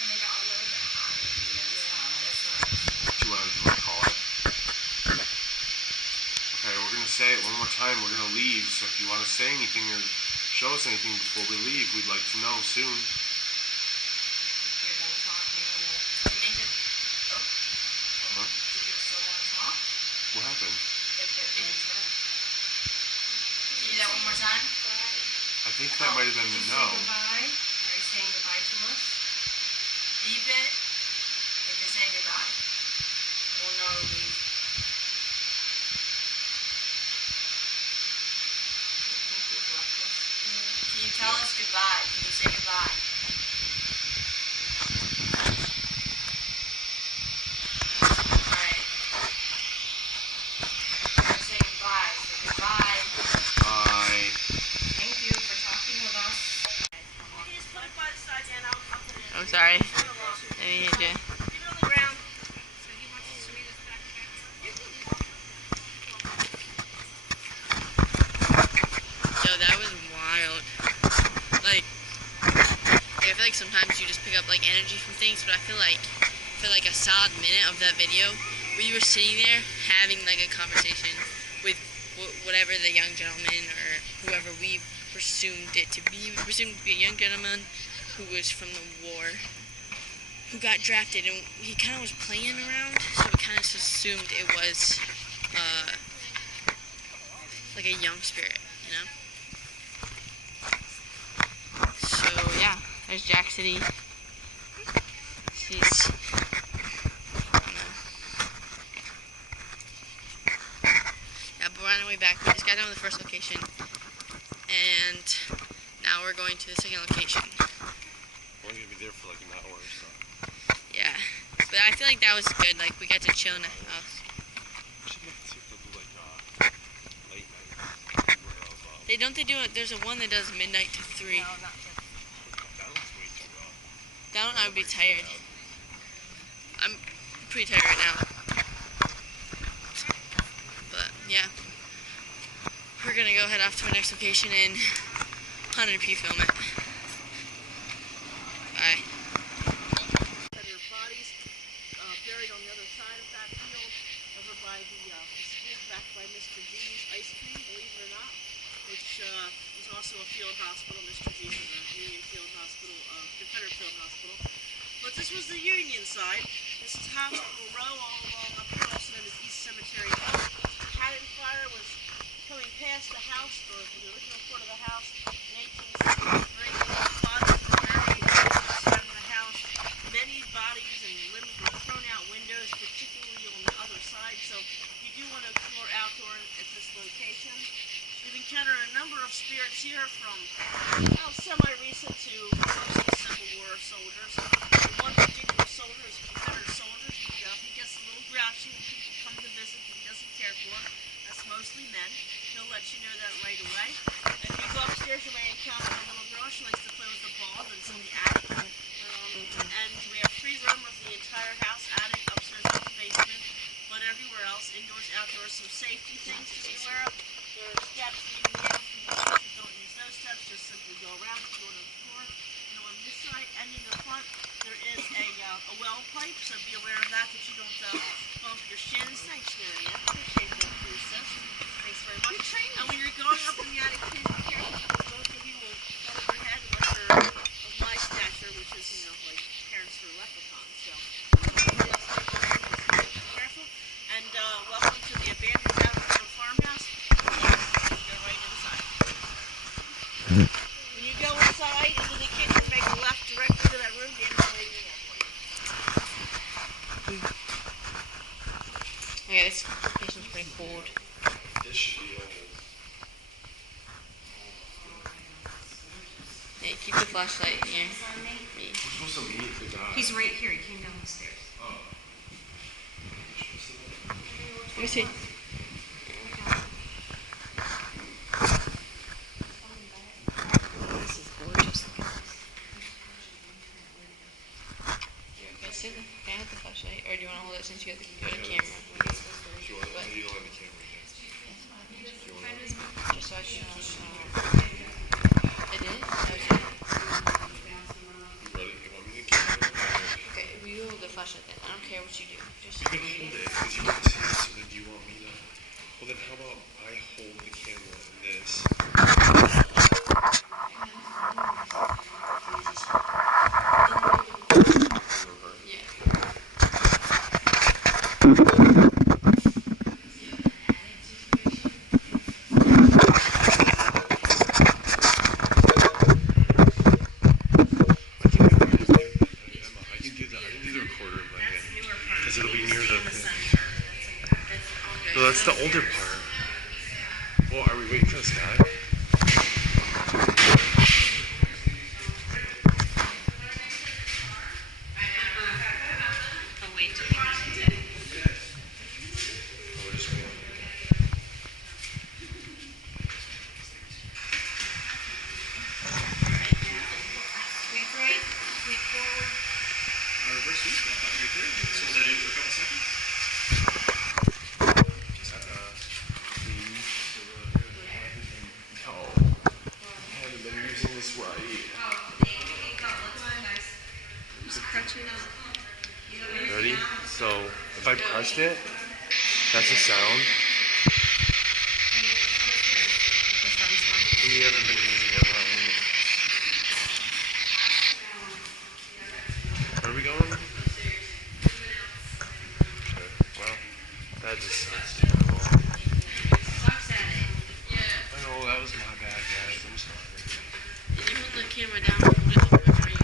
And they got a little bit hot. Yes. That's nice. Do you want to call it? Okay, we're going to say it one more time. We're going to leave, so if you want to say anything or show us anything before we leave, we'd like to know soon. You're done talking. You make it. Oh. Huh? Did you still want to talk? What happened? Can you do that one more time? I think that might have been Did the you no. say goodbye? Are you saying goodbye to us? Beep it if you're saying goodbye. We'll know to leave. I think you've left us. Can you tell us goodbye? Can you say goodbye? Alright. We're saying goodbye, so goodbye. Thank you for talking with us. I'm sorry. I didn't hear you. Yo, that was wild. Like, I feel like sometimes you just pick up like energy from things, but I feel like for like a solid minute of that video, we were sitting there having like a conversation with whatever the young gentleman or whoever we presumed it to be. We presumed to be a young gentleman who was from the war, who got drafted, and he kind of was playing around, so we kind of just assumed it was like a young spirit, you know? So yeah, there's Jack City. She's, I don't know. Yeah, but we're on our way back. We just got done with the first location, and now we're going to the second location. We're going to be there for like an hour or so. Yeah, but I feel like that was good. Like we got to chill in the house. We should see if they'll do like late night. Don't they do it? There's a one that does midnight to 3. No, not this. That one's way too rough. That one I would be tired. I'm pretty tired right now. But yeah, we're gonna go head off to our next location and 100p film it. Bye. Their bodies buried on the other side of that field, over by the school, back by Mr. G's ice cream, believe it or not, which is also a field hospital. Mr. G's is a Union Field Hospital, Confederate Field Hospital. But this was the Union side. This is Hospital Row, all along up here, also known as East Cemetery Row. Cannon fire was coming past the house, or the original foot of the house, in 1863. Bodies were buried on the side of the house. Many bodies and limbs were thrown out windows, particularly on the other side. So you do want to explore outdoor at this location. We've encountered a number of spirits here, from semi-recent to mostly Civil War soldiers. One particular soldier is a Confederate soldier. He gets a little grouchy when people come to visit that he doesn't care for. That's mostly men. He'll let you know that right away. If you go upstairs, you may encounter a little girl. She likes to play with the ball that's in the attic. And we have 3 rooms of the entire house: attic, upstairs, and the basement. But everywhere else, indoors, outdoors, some safety things to be aware of. There are steps leading in from the kitchen. Don't use those steps. Just simply go around the floor to the floor. And on this side and in the front, there is a well pipe. So be aware of that you don't bump your shins. Thanks, Marianne. Appreciate that, please, sis. Thanks very much. And when you're going up in the attic, please be careful, because both of you will bump your head unless you're of my stature, which is, like parents for leprechauns. So be careful. And welcome to the abandoned Gettysburg farmhouse. Go right inside. When you go inside into the kitchen, make a left directly to that room. The entrance waiting there for you. Okay, this location's pretty cold. This should be old. Hey, keep the flashlight near me. We're supposed to meet the guy. He's right here. He came down the stairs. Oh. Let me see. This is gorgeous. Look at this. Can I have the flashlight? Or do you want to hold it since you have the camera? You don't have the camera yet. Just so I can. It is? Okay. You ready? You want me to camera? Okay, you hold the flashlight then. I don't care what you do. Just. You can hold it because you can see it. So then do you want me to? Well, then how about I hold the camera in this? No, that's the older part. Well, are we waiting for this guy? Oh, wait. Oh, we're just waiting. Sweep right, sweep forward. Reverse sweep. Right there. Just hold that in for a couple seconds. No. I haven't been using this right. Ready? So, if I pressed it, that's a sound. And you haven't been using it right. Where are we going? Okay, well, that just sounds terrible. I know, that was my bad, guys. I'm sorry. Did you hold the camera down and hold it over for you?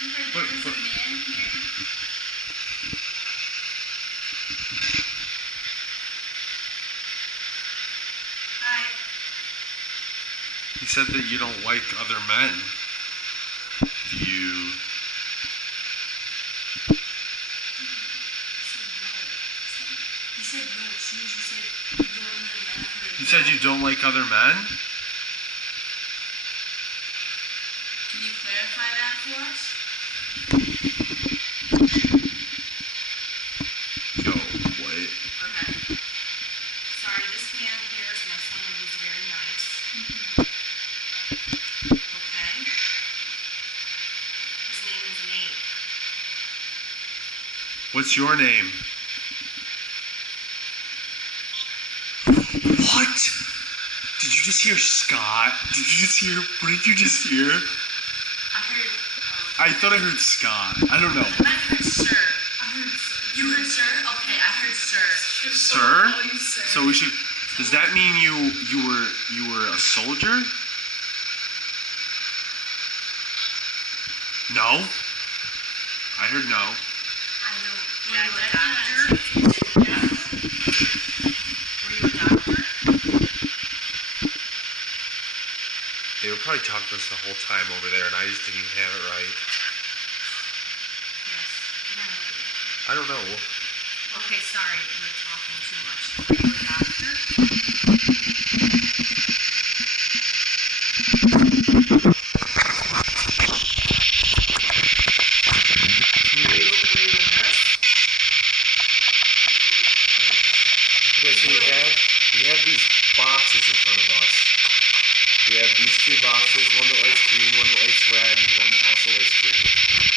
There was a man here. Hi. You said that you don't like other men. Do you? He said no. As soon as you said you don't want to men, I heard You said you don't like other men? Can you clarify that for us? Yo, what? Okay. Sorry, this man here is my son and he's very nice. Okay. His name is Nate. What's your name? What? Did you just hear Scott? Did you just hear? What did you just hear? I heard. I thought I heard Scott. I don't know. I heard sir. I heard sir. You heard sir? Okay, I heard sir. Sir? So we should. Does that mean you were a soldier? No. I heard no. I don't. Were Yeah, you a definitely doctor? Were you a doctor? They were probably talking to us the whole time over there, and I just didn't even have it right. Yes. I don't know. Okay, sorry, we're talking too much. Were you a doctor? Were you a nurse? Okay, so we have these boxes in front of us. We have these two boxes, one that lights green, one that lights red, and one that also lights green.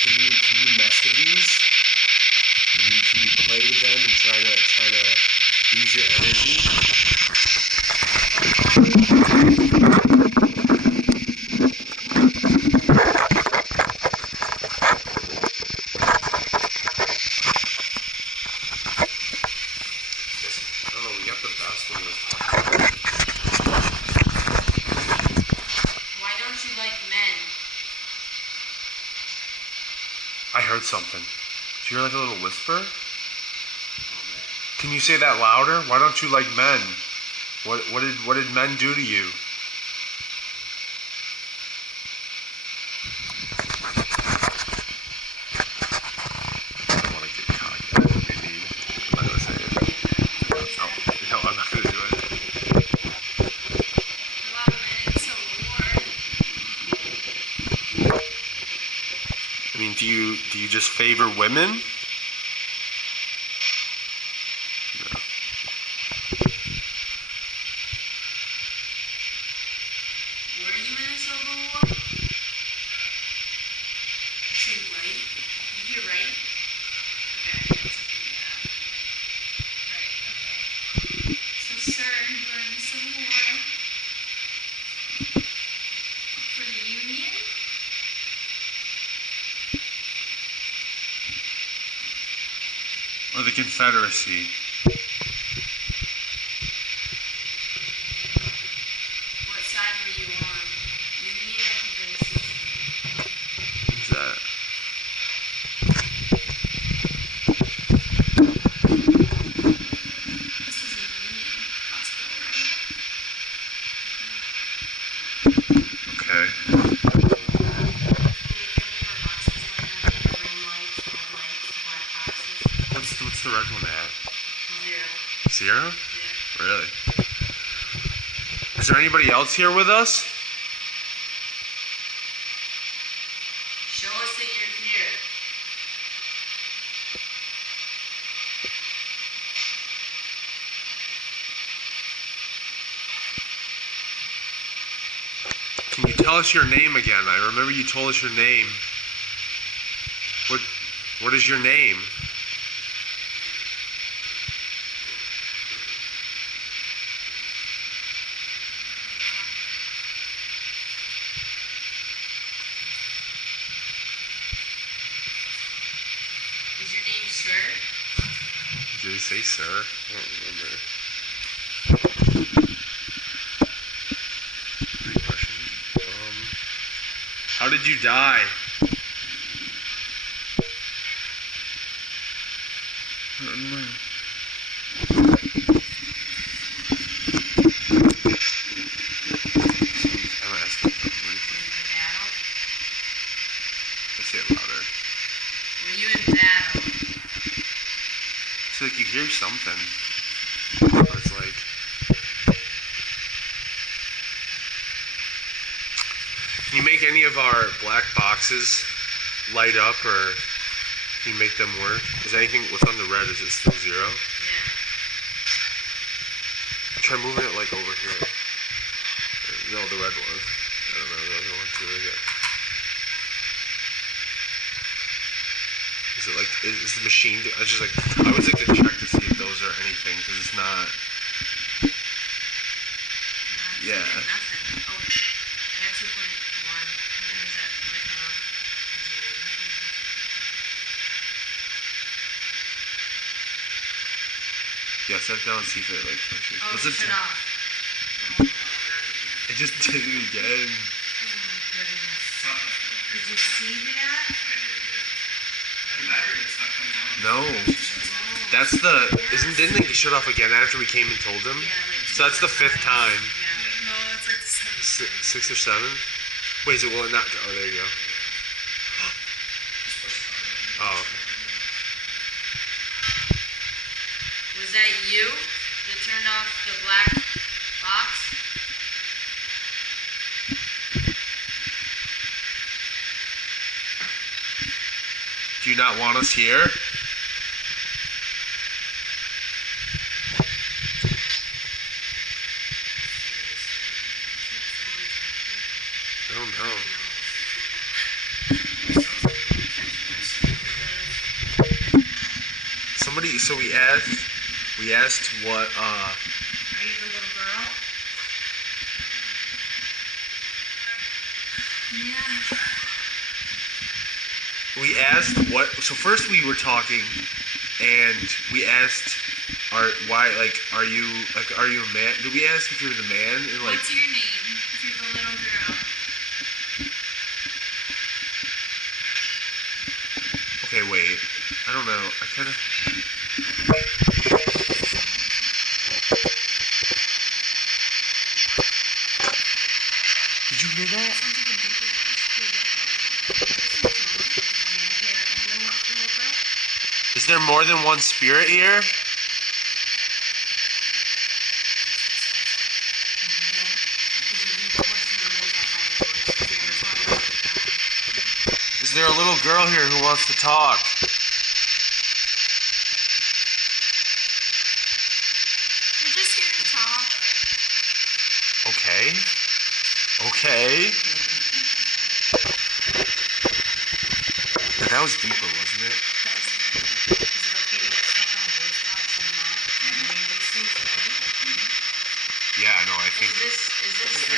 Can you mess with these? Can you play with them and try to use your energy? I don't know, we got the best one was Why don't you like men? I heard something. Did you hear like a little whisper? Can you say that louder? Why don't you like men? What did men do to you? I don't want to get cocky. I don't be mean. I'm not gonna say it. No, I'm not gonna do it. a lot of men in the Civil War. I mean, do you just favor women? No. Were you in the Civil War? You say right? Did you hear right? Okay, that's yeah. Right, okay. So, sir, you were in the Civil War for the Union? Or the Confederacy? What side were you on? Union or Confederacy? What's that? This was a Union hospital, right? Okay. What's the red one at? Zero. 0? Really? Is there anybody else here with us? Show us that you're here. Can you tell us your name again? I remember you told us your name. What is your name? Is your name Sir? Did he say sir? I don't remember. Great question. How did you die? Let's say it louder. When you in battle. It's like you hear something. But it's like... Can you make any of our black boxes light up, or can you make them work? Is anything, what's on the red, is it still 0? Yeah. Try moving it like over here. No, the red one. I don't know, the other one too, yeah. Is it like, is the machine, I just like, I always like to check to see if those are anything, because it's not, yeah. Nothing. Oh, I got 2.1. When is that? Yeah, set it down and see if it like touches. Oh, What's it? turn off. Oh, no, not again. I just did it again. Oh, goodness. Did you see that? The battery is not coming on. No. That's the, didn't they shut off again after we came and told them? Yeah, like So that's the 5th time. Yeah. No, it's like the 6th or 7th? Wait, is it, will it not, oh, there you go. Oh, okay. Was that you that turned off the black box? Do you not want us here? I don't know. Somebody, so we asked what, Are you the little girl? Yeah. we asked what, so first we were talking and we asked, why, like, are you a man? Did we ask if you're the man? And like, What's your name? If you're the little girl. okay, wait, I don't know, I kind of, did you hear that? Is there more than one spirit here? Is there a little girl here who wants to talk? We're just here to talk. Okay. Okay. Yeah, that was deeper, wasn't it? Is it okay to get stuff on voice box and not have any of these things ready? Yeah, no, I think. Is this the sir?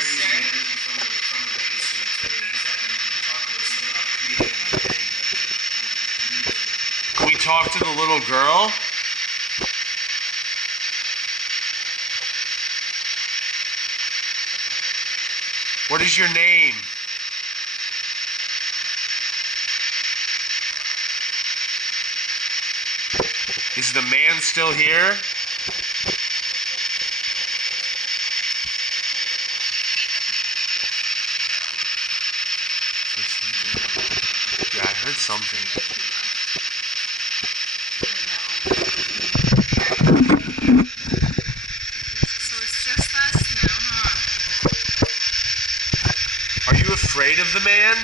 Can we talk to the little girl? What is your name? Is the man still here? Yeah, I heard something. So it's just us now, huh? Are you afraid of the man?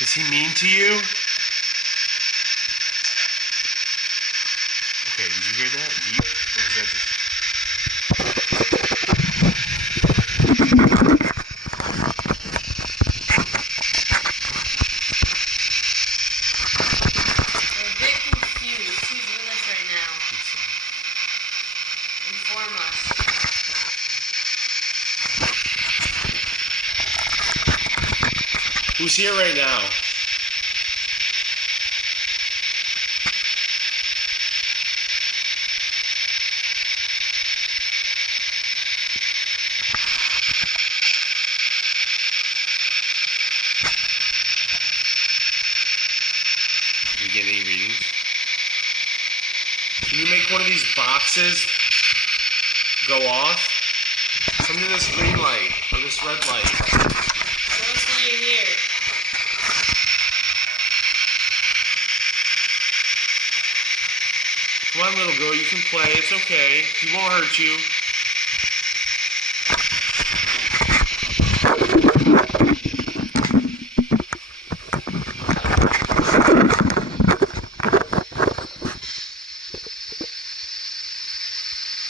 Is he mean to you? Okay, did you hear that? Deep? Or was that just... We're a bit confused. Who's with us right now? Inform us. Who's here right now? Did you get any readings? Can you make one of these boxes go off? into this green light, or this red light. Don't stay here. Come on, little girl, you can play. It's okay. He won't hurt you.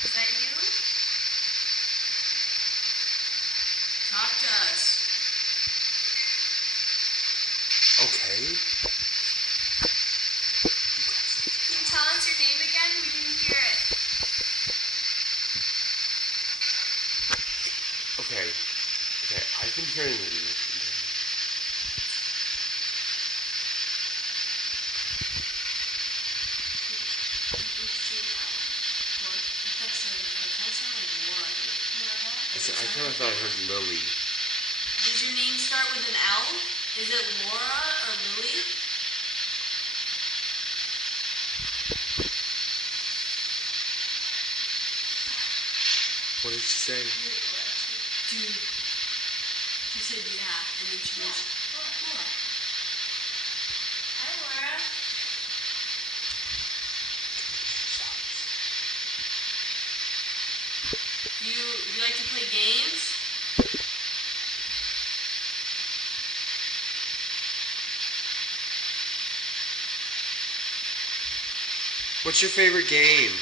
Is that you? Talk to us. Okay. Can you tell us your name again? We didn't hear it. Okay. Okay, I've been hearing you. I kind of thought I heard Lily. Does your name start with an L? Is it Laura or Lily? What did she say? Dude. She said yeah, and then she goes, Laura. Hi, Laura. You like to play games? What's your favorite game?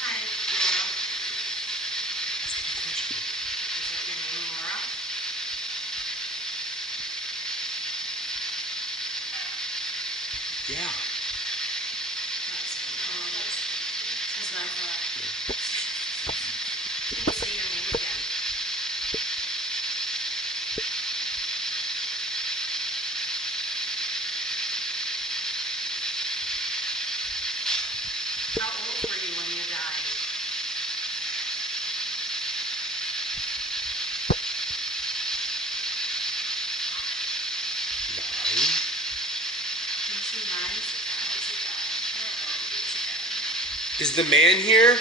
Hi, Laura. Is that your name, Laura? Yeah. That's what I thought. Can you say your name again? How old were you when you died? Nine? Didn't you nine? It's a guy. I don't know. It's a guy. Is the man here?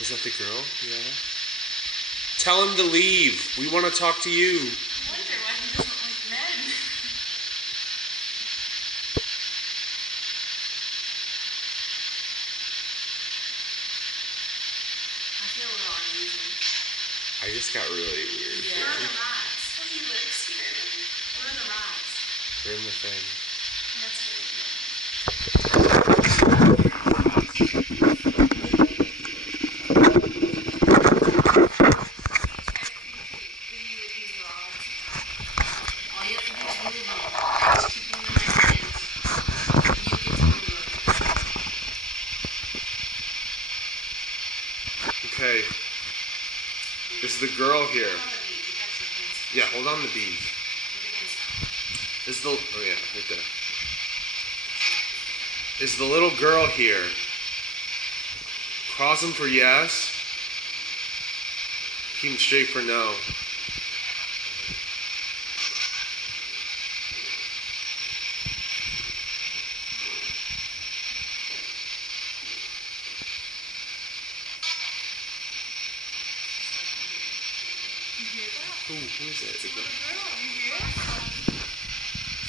Is that the girl? Yeah. Tell him to leave. We want to talk to you. I wonder why he doesn't like men. I feel a little uneasy. I just got really weird. Yeah. Where are the rats? Oh, he lives here. Where are the rats? They're in the thing. That's really good. These rods. All you have to do is move them. Just keep them in my hands. And you get to move them. Okay. Is the girl here? Yeah, hold on the bead. Is the... Oh yeah, right there. Is the little girl here? Cross them for yes. Keep them straight for no. Who is that? The girl?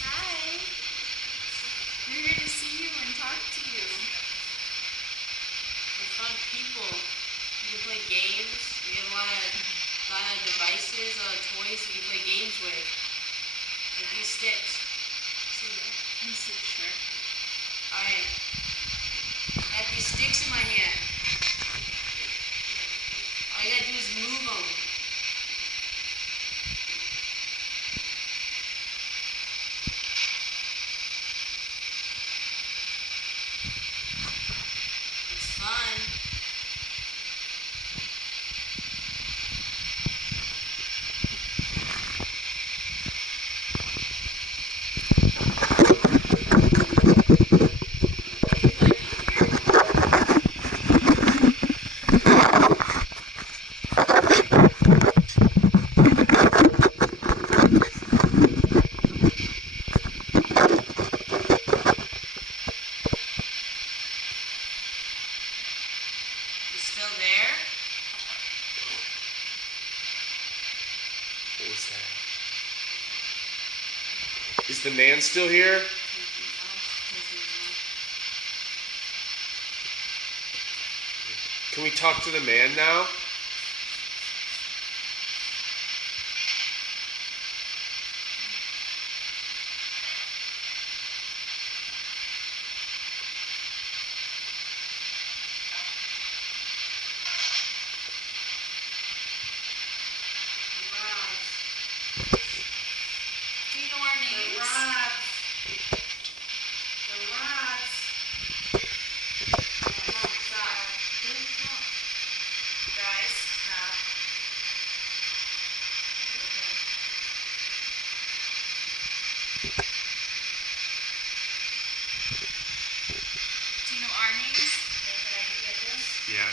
Hi. We're here to see you and talk to you. We're fun people. You can play games. We have a lot of devices, a lot of toys you can play games with. Like these sticks. See that? These sticks, sure. I have these sticks in my hand. All you gotta do is move them. It's fun. Is the man still here? Can we talk to the man now? Do you know our names? The rods. Mom, stop. Guys, stop. Do you know our names? Can I get this? Yeah.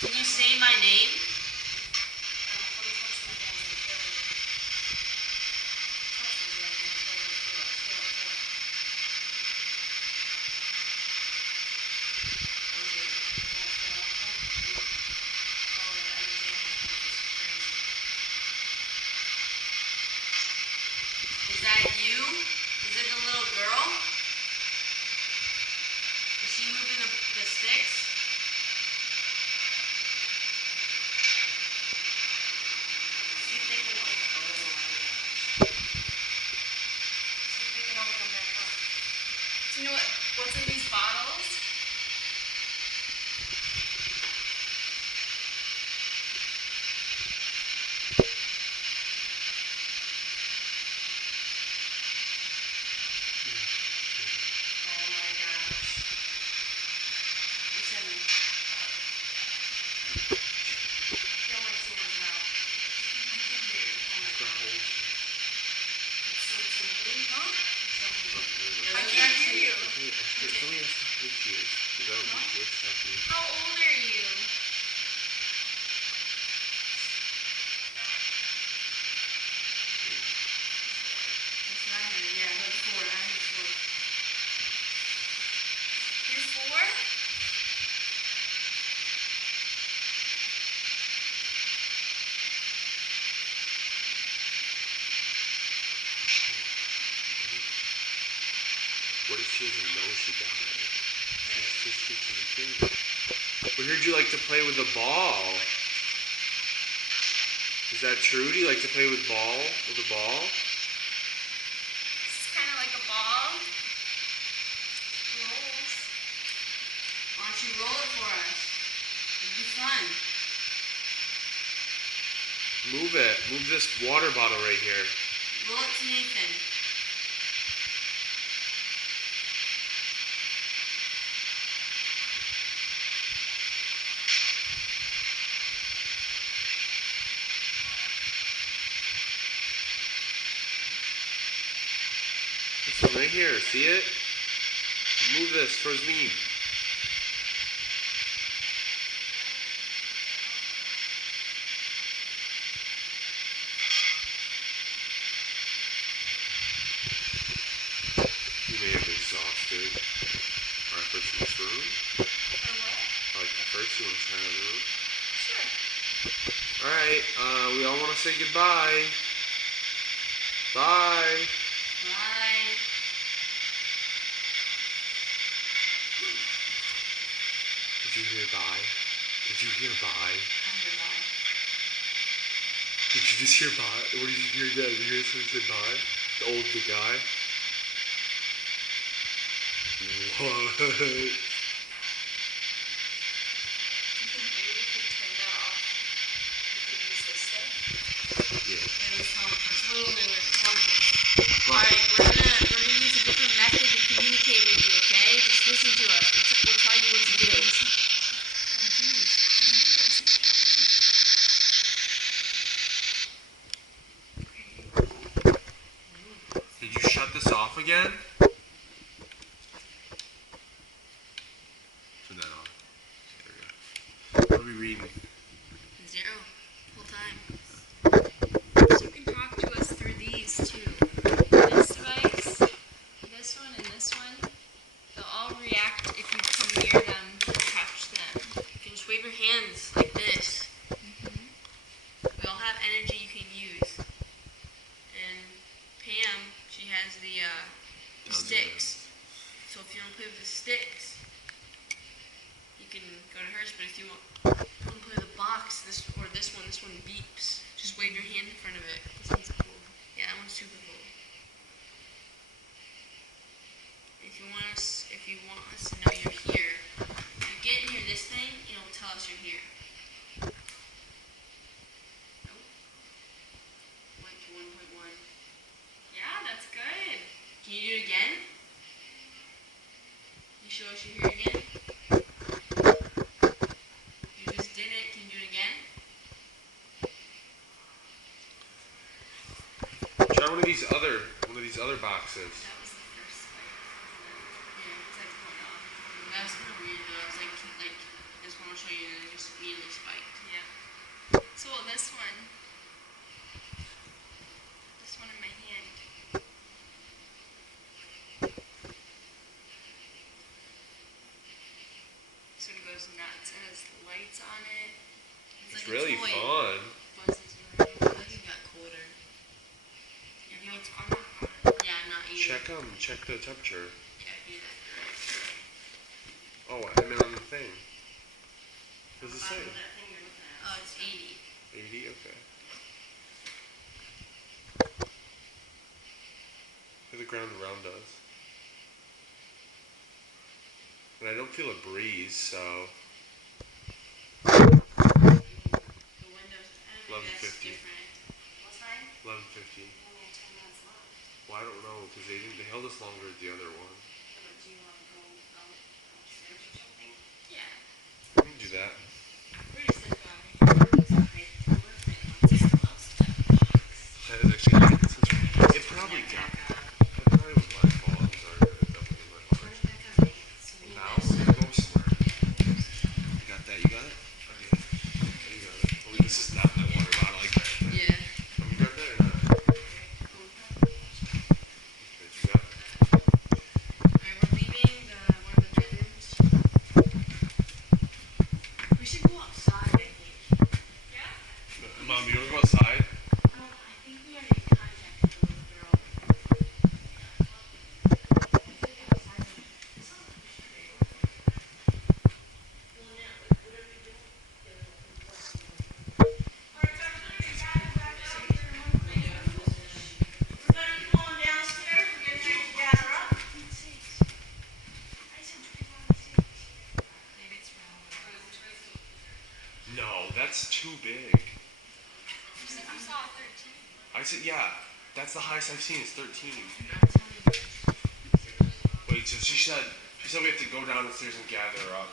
Can you say my name? Is that you? Is it the little girl? Is she moving the sticks? See if they can open. Oh my gosh. See if they can open them back up. Do you know what's in these bottles? Oh my gosh. What's in them? Feel my fingers now. I can hear it. Oh my gosh. It's so tingly, huh? I can't hear you. Let me ask how old she is. That would be good stuff. How old are you? That's what I heard. Yeah, I heard 4. I heard 4. You're 4? What if she doesn't know she died? She's just a kid. We heard you like to play with a ball. Is that true? Do you like to play with a ball? It's kind of like a ball. Rolls. Why don't you roll it for us? It'd be fun. Move it. Move this water bottle right here. Roll it to Nathan. This one right here. See it? Move this towards me. You may have exhausted our efforts in this room. Like the first you want to sign in the room. Sure. Alright, we all want to say goodbye. Bye. Bye. Did you hear bye? Did you hear bye? I heard bye. Did you just hear bye? What did you hear that? Did you hear someone say bye? The guy? What? Do you think maybe we could turn that off? We could use this thing. Yeah. It was something. Alright, we're gonna use a different method to communicate with you, okay? Just listen to us. We'll tell you what to do. Did you shut this off again? Turn that off. There we go. What are we reading? 0. Whole time. So you can talk to us through these too. This way. has the sticks. So if you want to play with the sticks, you can go to hers. But if you want to play with the box, this one beeps. Just wave your hand in front of it. This one's cool. Yeah, that one's super cool. If you want us to know you're here, if you get near this thing, it'll tell us you're here. Nope. Went to 1.1. Yeah, that's good. Can you do it again? You show us you're here again? You just did it. Can you do it again? Try one of these other boxes. That was the first spike. Yeah, it's like going off. That was kind of weird though. I was like, I just want to show you, and it just immediately spiked. Yeah. So this one in my hand. This one goes nuts. It has lights on it. It's like a really toy. fun. Buzzes around. Like it got colder. You know, I'm not hot. Yeah, I'm not either. Check the temperature. Yeah, do that. Oh, I meant on the thing. What does it say? That thing you're looking at. Oh, it's 80. 80? Okay. The ground around us. And I don't feel a breeze, so The windows. I don't know if that's 11:50. different. What time? 11:50. Only have 10 minutes left. Well, I don't know because they held us longer at the other one. Yeah, but do you want to go out upstairs or something? Yeah. We can do that. We're just like, That is actually it probably was my fault. I'm sorry, but it definitely was my fault. Now, go somewhere. You got that? You got it? Okay. You got it. Well, this is not my water bottle. I got it. yeah. You got that or not? Okay, you got it. Alright, we're leaving one of the bedrooms. We should go outside, I think. Mom, you want to go outside? I think we already contacted the little girl. Maybe it's wrong. No, that's too big. You saw 13. I said, yeah, that's the highest I've seen. It's 13. I'm telling you. Wait, so she said we have to go down the stairs and gather her up.